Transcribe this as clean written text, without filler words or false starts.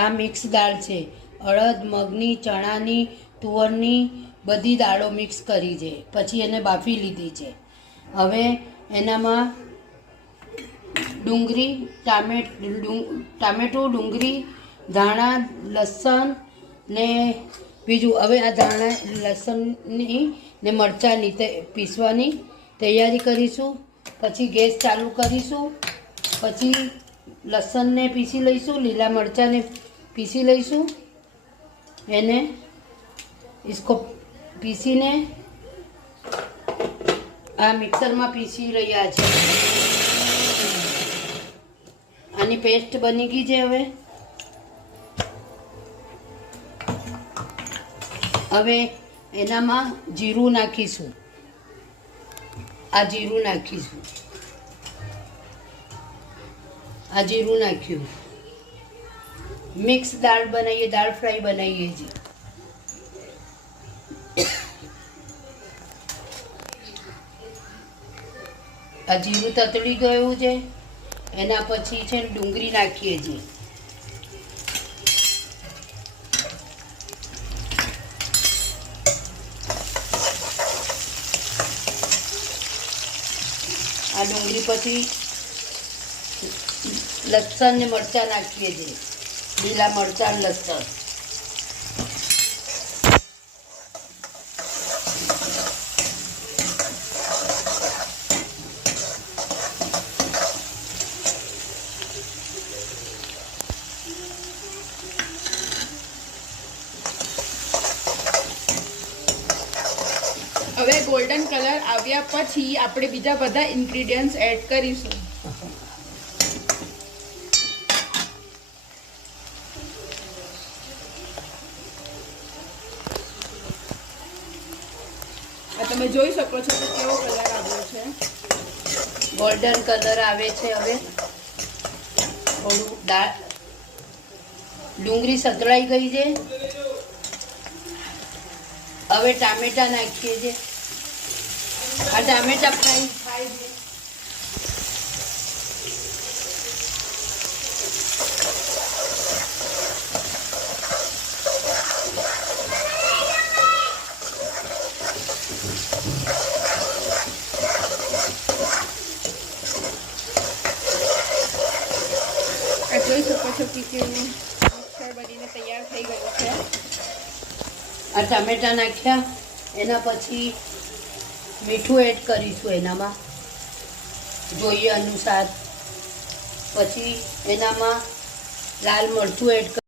આ મિક્સ દાળ છે. અડદ, મગની, ચણાની, તુવરની બધી દાળો મિક્સ કરી છે. પછી એને બાફી લીધી છે. હવે એનામાં ડુંગળી, ટામેટું, ડુંગળી, ધાણા, લસણ ને બીજું. હવે આ ધાણા, લસણની ને મરચાંની પીસવાની તૈયારી કરીશું. પછી ગેસ ચાલુ કરીશું. પછી લસણને પીસી લઈશું, લીલા મરચાંને પીસી લઈશું. એને इसको પીસીને આ મિક્સરમાં પીસી રહ્યા છે. આની પેસ્ટ બની ગઈ છે. હવે એનામાં જીરું નાખીશું. આ જીરું નાખીશું. આ જીરું નાખ્યું. મિક્સ દાળ બનાવીએ, દાળ ફ્રાય બનાવીએ છીએ. આ જીરું તતડી ગયું છે. એના પછી છે ડુંગળી નાખીએ છીએ. આ ડુંગળી પછી લસણ ને મરચાં નાખીએ છીએ. લીલા મરચાં, લસણ. હવે ગોલ્ડન કલર આવ્યા પછી આપણે બીજા બધા ઇન્ગ્રેડિયન્ટ્સ એડ કરીશું. તમે જોઈ શકો છો કે કેવો કલર આવ્યો છે. ગોલ્ડન કલર આવે છે. હવે થોડું ડુંગળી સતળાઈ ગઈ છે. હવે ટામેટા નાખીએ છીએ. આ ટામેટા ફ્રાય થાય છે. જોઈ શકો છો કે કેવું મિક્સર બનીને તૈયાર થઈ ગયું છે. આ ટામેટા નાખ્યા. એના પછી મીઠું એડ કરીશું એનામાં જોઈએ અનુસાર. પછી એનામાં લાલ મરચું એડ